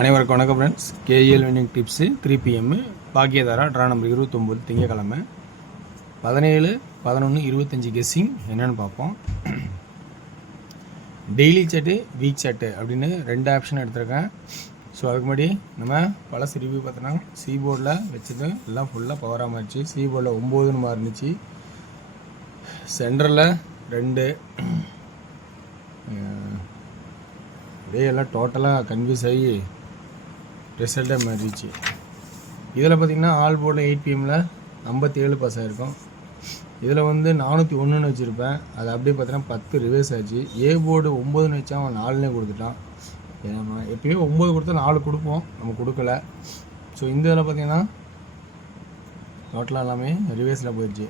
அனைவருக்கும் வணக்கம் friends. KL winning tips 3 PM Bhagyadhara draw number 29 திங்கக்கிழமை 17/11/25 கெஸ்ஸிங் என்னென்னு பார்ப்போம். டெய்லி சாட்டு வீக் சாட்டு அப்படின்னு 2 ஆப்ஷன் எடுத்திருக்கேன். ஸோ அதுக்கு முன்னாடி நம்ம பழசு ரிவ்யூ பார்த்தோன்னா சி போர்டில் வச்சது எல்லாம் ஃபுல்லாக பவராக மாறிச்சு. சி போர்டில் 9ன்னு மாறிச்சு, சென்டரில் 2 அப்படியே எல்லாம் டோட்டலாக கன்ஃபியூஸ் ஆகி ரிசல்ட்டாக மாறிடுச்சு. இதில் பார்த்திங்கன்னா ஆல் போர்டில் 8 PMல 57 பாஸ் ஆகிருக்கும். இதில் 401ன்னு வச்சுருப்பேன், அது அப்படியே பார்த்தீங்கன்னா 10 ரிவர்ஸ் ஆச்சு. ஏ போர்டு 9ன்னு வச்சா அவன் 4னே கொடுத்துட்டான். நம்ம எப்பயுமே 9 கொடுத்தா 4 கொடுப்போம், நம்ம கொடுக்கல. ஸோ இந்த இதில் பார்த்திங்கன்னா டோட்டலாக எல்லாமே ரிவர்ஸில் போயிடுச்சு.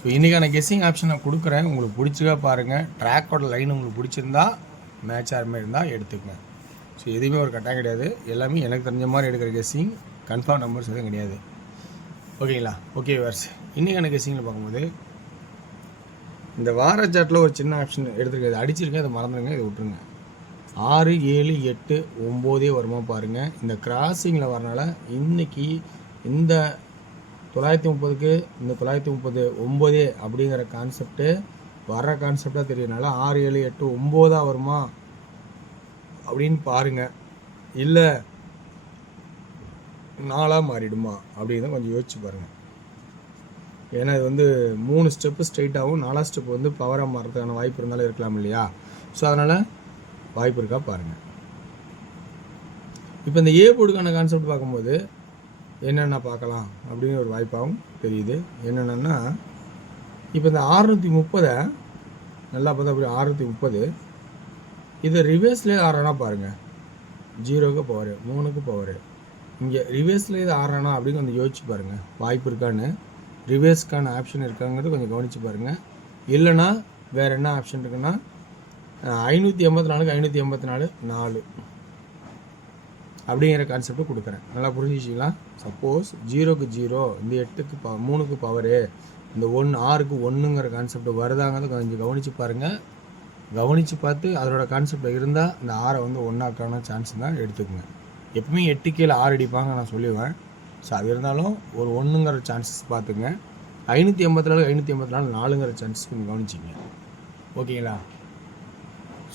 ஸோ இன்றைக்கான கெஸ்ஸிங் ஆப்ஷன் நான் கொடுக்குறேன், உங்களுக்கு பிடிச்சிக்கா பாருங்கள். ட்ராக்கோட லைன் உங்களுக்கு பிடிச்சிருந்தா மேட்ச் ஆர்மே இருந்தால் எடுத்துக்கங்க. ஸோ எதுவுமே ஒரு கட்டாயம் கிடையாது, எல்லாமே எனக்கு தெரிஞ்ச மாதிரி எடுக்கிற கெஸ்ஸிங், கன்ஃபார்ம் நம்பர்ஸ் எதுவும் கிடையாது. ஓகேங்களா? ஓகே வர்ஸ், இன்றைக்கான கெஸ்ஸிங்கில் பார்க்கும்போது இந்த வார சாட்டில் ஒரு சின்ன ஆப்ஷன் எடுத்துருக்கேன், அடிச்சிருக்கேன், அதை மறந்துடுங்க, இதை விட்டுருங்க. 6, 7, 8, 9 வருமா பாருங்கள். இந்த கிராசிங்கில் வரனால இன்றைக்கி இந்த 930க்கு இந்த 930 9 அப்படிங்கிற கான்செப்ட்டு வர்ற கான்செப்டாக தெரியறனால 6, 7, 8, 9 வருமா அப்படின்னு பாருங்கள். இல்லை 4 மாறிடுமா அப்படின்னு கொஞ்சம் யோசிச்சு பாருங்கள். ஏன்னா இது 3 ஸ்டெப்பு ஸ்ட்ரைட்டாகவும் 4 ஸ்டெப் பவராக மாறதுக்கான வாய்ப்பு இருந்தாலும் இருக்கலாம் இல்லையா? ஸோ அதனால் வாய்ப்பு இருக்கா பாருங்கள். இப்போ இந்த ஏ போர்டுக்கான கான்செப்ட் பார்க்கும்போது என்னென்ன பார்க்கலாம் அப்படின்னு ஒரு வாய்ப்பாகவும் தெரியுது. என்னென்னா இப்போ இந்த 630 நல்லா பார்த்தா அப்படி 630 இது ரிவர்ஸ்லேயே ஆறானா பாருங்கள். 0க்கு பவர், 3க்கு பவர். இங்கே ரிவர்ஸில் இது ஆறானா அப்படின்னு கொஞ்சம் யோசிச்சு பாருங்கள், வாய்ப்பு இருக்கான்னு. ரிவர்ஸ்க்கான ஆப்ஷன் இருக்காங்கிறது கொஞ்சம் கவனித்து பாருங்கள். இல்லைனா வேறு என்ன ஆப்ஷன் இருக்குன்னா 584க்கு 584 4 அப்படிங்கிற கான்செப்ட்டு கொடுக்குறேன். நல்லா புரிஞ்சிச்சிங்களா? சப்போஸ் 0க்கு 0, இந்த 8க்கு 3க்கு பவரு, இந்த 6க்கு 1ங்கிற கான்செப்ட் வருதாங்கிறத கொஞ்சம் கவனித்து பாருங்கள். கவனித்து பார்த்து அதோட கான்செப்ட் இருந்தால் இந்த 6 1ஆக்கான சான்ஸ் தான் எடுத்துக்கோங்க. எப்பவுமே 8 கீழே 6 அடிப்பாங்க நான் சொல்லிடுவேன். ஸோ அது இருந்தாலும் ஒரு 1ங்கிற சான்சஸ் பார்த்துங்க. 584 584 4ங்கிற சான்சஸ் கொஞ்சம் கவனிச்சிங்க. ஓகேங்களா?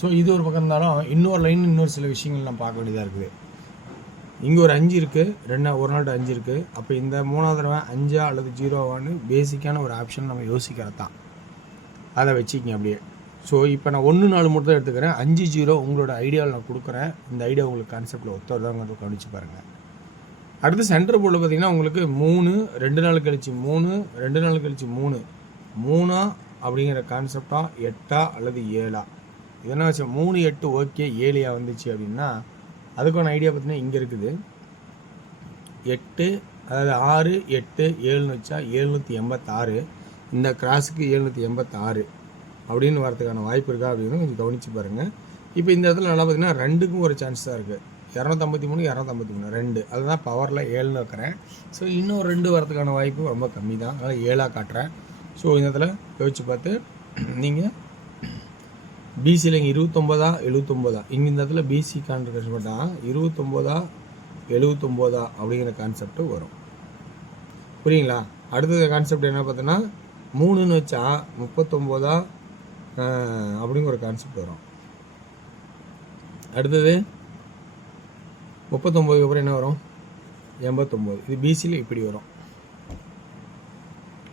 ஸோ இது ஒரு பக்கம் இருந்தாலும் இன்னொரு லைன் இன்னொரு சில விஷயங்கள் நான் பார்க்க வேண்டியதாக இருக்குது. இங்கே ஒரு 5 இருக்குது, ஒரு நாள் 5 இருக்குது. அப்போ இந்த 3வது தடவை 5 அல்லது 0வான்னு பேசிக்கான ஒரு ஆப்ஷன் நம்ம யோசிக்கிறது தான். அதை வச்சுக்கிங்க அப்படியே. ஸோ இப்போ நான் 1 4 மட்டும் தான் எடுத்துக்கிறேன். 5 0 உங்களோட ஐடியாவில் நான் கொடுக்குறேன். இந்த ஐடியா உங்களுக்கு கான்செப்டில் ஒத்துறதாங்கிறத கவனித்து பாருங்கள். அடுத்து சென்டர் போர்டில் பார்த்தீங்கன்னா உங்களுக்கு 3 2 நாள் கழிச்சு 3 2 நாள் கழிச்சு 3 3 அப்படிங்கிற கான்செப்டாக 8 அல்லது 7 இதெல்லாம் வச்சு 3 8 ஓகே 7 வந்துச்சு அப்படின்னா அதுக்கான ஐடியா பார்த்தீங்கன்னா இங்கே இருக்குது. 8 அதாவது 6 8 7ன்னு வச்சா 786, இந்த கிராஸுக்கு 786 அப்படின்னு வரதுக்கான வாய்ப்பு இருக்கா அப்படின்னு கொஞ்சம் கவனித்து பாருங்கள். இப்போ இந்த இடத்துல நல்லா பார்த்தீங்கன்னா 2க்கும் ஒரு சான்ஸ் தான் இருக்குது. 253 253 2, அதுதான் பவரில் 7ன்னு வைக்கிறேன். ஸோ இன்னும் 2 வரதுக்கான வாய்ப்பு ரொம்ப கம்மி தான், அதனால் 7ஆக காட்டுறேன். ஸோ இந்த இடத்துல யோசிச்சு பார்த்து நீங்கள் பிசியில் இங்கே 29 79 இங்கே இந்த இடத்துல பிசி கான்ட்ரிபியூஷன் பண்ணால் 29 79 அப்படிங்கிற கான்செப்ட்டு வரும். புரியுங்களா? அடுத்தது கான்செப்ட் என்ன பார்த்தோன்னா 3ன்னு வச்சா 39 அப்படிங்கிற ஒரு கான்செப்ட் வரும். அடுத்தது 39க்கு அப்புறம் என்ன வரும்? 89. இது பிசியில் இப்படி வரும்.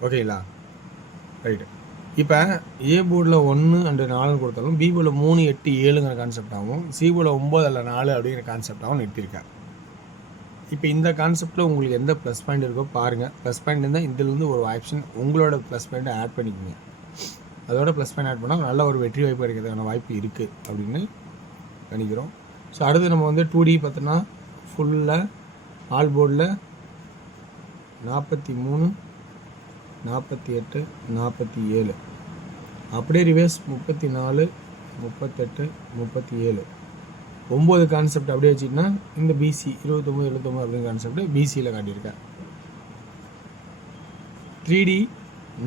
ஓகேங்களா? ரைட்டு. இப்போ ஏ போர்டில் 1 அண்டு 4 கொடுத்தாலும் பி போர்டில் 3 8 7ங்கிற கான்செப்டாகவும் சி போர்டில் 9 அல்ல 4 அப்படிங்கிற கான்செப்டாகவும் நிறுத்தியிருக்கேன். இப்போ இந்த கான்செப்டில் உங்களுக்கு எந்த ப்ளஸ் பாயிண்ட் இருக்கோ பாருங்கள். ப்ளஸ் பாயிண்ட் இருந்தால் இதிலிருந்து ஒரு ஆப்ஷன் உங்களோட ப்ளஸ் பாயிண்ட்டை ஆட் பண்ணிக்கோங்க. அதோட ப்ளஸ் பாயிண்ட் ஆட் பண்ணால் நல்ல ஒரு வெற்றி வாய்ப்பு கிடைக்கிறதுக்கான வாய்ப்பு இருக்குது அப்படின்னு நினைக்கிறோம். ஸோ அடுத்து நம்ம 2D பார்த்தோன்னா ஃபுல்லாக ஆல் போர்டில் 43 48 47 அப்படியே ரிவர்ஸ் 34 38 37 9 கான்செப்ட் அப்படியே வச்சுக்கிட்டா இந்த பிசி 29 79 அப்படிங்கிற கான்செப்ட் பிசியில் காட்டியிருக்கேன். 3D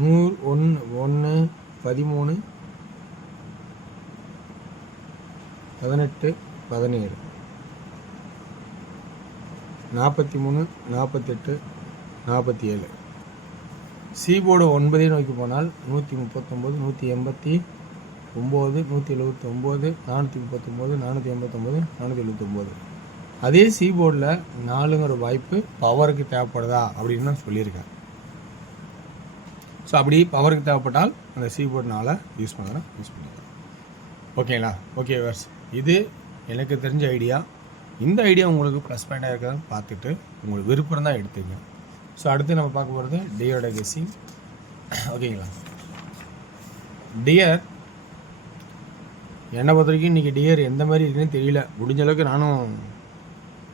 100 1 13 18 17 43, 48, 47. சி போர்டு 9 நோக்கி போனால் 139, 189, 179, 439, 489, 479. அதே சி போர்டில் 4ங்கிற வாய்ப்பு பவருக்கு தேவைப்படுதா அப்படின்னு நான் சொல்லியிருக்கேன். ஸோ அப்படி பவருக்கு தேவைப்பட்டால் அந்த சி போர்டு 4 யூஸ் பண்ணலாம், யூஸ் பண்ணிக்கலாம். ஓகேங்களா? ஓகே வர்ஸ், இது எனக்கு தெரிஞ்ச ஐடியா. இந்த ஐடியா உங்களுக்கு ப்ளஸ் பாயிண்டாக இருக்கிறதான்னு பார்த்துட்டு உங்களுக்கு விருப்பம் தான் எடுத்துங்க. ஸோ அடுத்து நம்ம பார்க்க போகிறது டியரோட கெஸ்ஸிங். ஓகேங்களா? டியர் என்னை பொறுத்த வரைக்கும் இன்றைக்கி டியர் எந்த மாதிரி இருக்குன்னு தெரியல. முடிஞ்ச அளவுக்கு நானும்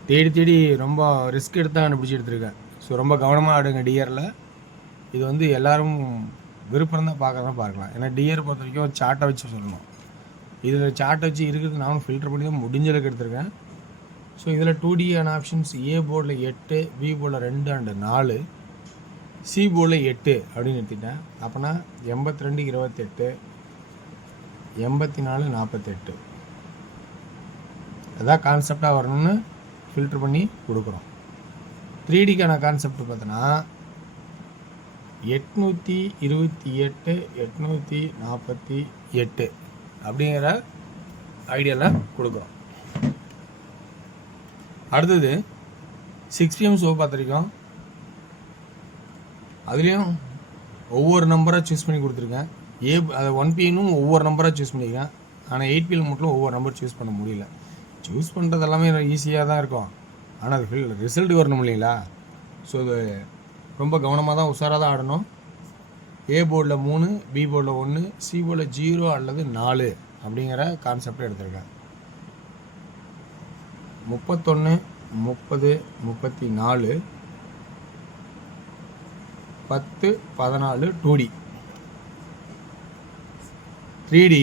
தேடி ரொம்ப ரிஸ்க் எடுத்து கண்டுபிடிச்சி எடுத்துருக்கேன். ஸோ ரொம்ப கவனமாக ஆடுங்க டியரில். இது வந்து எல்லோரும் விருப்பம் தான் பார்க்கலாம். ஏன்னா டியர் பொறுத்த வரைக்கும் சார்ட்டை வச்சு சொல்லணும். இதில் சார்ட்டை வச்சு இருக்கிறது நானும் ஃபில்டர் பண்ணி தான் முடிஞ்ச அளவுக்கு எடுத்திருக்கேன். ஸோ இதில் 2D ஆன ஆப்ஷன்ஸ் ஏ போர்டில் 8, பி போர்டில் 2 அண்டு 4, சி போர்டில் 8 அப்படின்னு எடுத்துட்டேன். அப்போனா 82, 28, 84, 48 அதான் கான்செப்டாக வரணும்னு ஃபில்டர் பண்ணி கொடுக்குறோம். 3Dக்கான கான்செப்ட் பார்த்தோன்னா 828, 848 அப்படிங்கிற ஐடியாவில் கொடுக்குறோம். அடுத்தது 6pm ஷோ பார்த்துருக்கோம். அதுலேயும் ஒவ்வொரு நம்பராக சூஸ் பண்ணி கொடுத்துருக்கேன். அதை 1pm ஒவ்வொரு நம்பராக சூஸ் பண்ணியிருக்கேன். ஆனால் 8pm மட்டும் ஒவ்வொரு நம்பர் சூஸ் பண்ண முடியல. சூஸ் பண்ணுறது எல்லாமே ஈஸியாக தான் இருக்கும், ஆனால் அது ரிசல்ட் வரணும் இல்லைங்களா? ஸோ அது ரொம்ப கவனமாக தான் உஷாராக தான் ஆடணும். ஏ போர்டில் 3, பி போர்டில் 1, சி போர்டில் 0 அல்லது 4 அப்படிங்கிற கான்செப்டை எடுத்திருக்கேன். 31, 30, 34, 10, 14 2D. 3D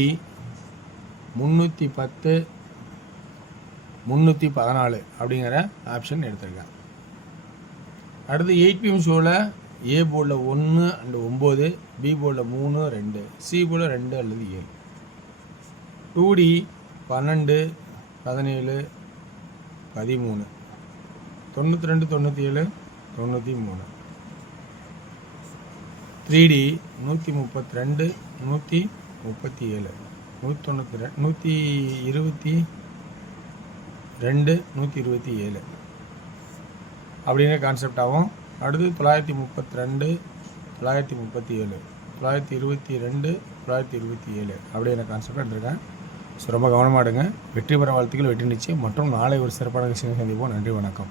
310, 314 அப்படிங்கிற ஆப்ஷன் எடுத்திருக்கேன். அடுத்து 8pm ஷோவில் ஏ போர்டில் 1 அண்டு 9, பி போர்டில் 3, 2, சி போர்டில் 2 அல்லது 7. 2D 12, 17, 13, 92, 97, 93. 3D 132, 137, 122, 127 அப்படிங்கிற கான்செப்ட் ஆகும். அடுத்து 932, 937, 922, 927 அப்படிங்கிற கான்செப்ட் எடுத்திருக்கேன். ஸோ ரொம்ப கவனமாக எடுங்க. வெற்றி பெற வாழ்த்துக்கள், வெற்றி நிச்சயம். மற்றும் நாளை ஒரு சிறப்பான விஷயம் சந்திப்போம். நன்றி, வணக்கம்.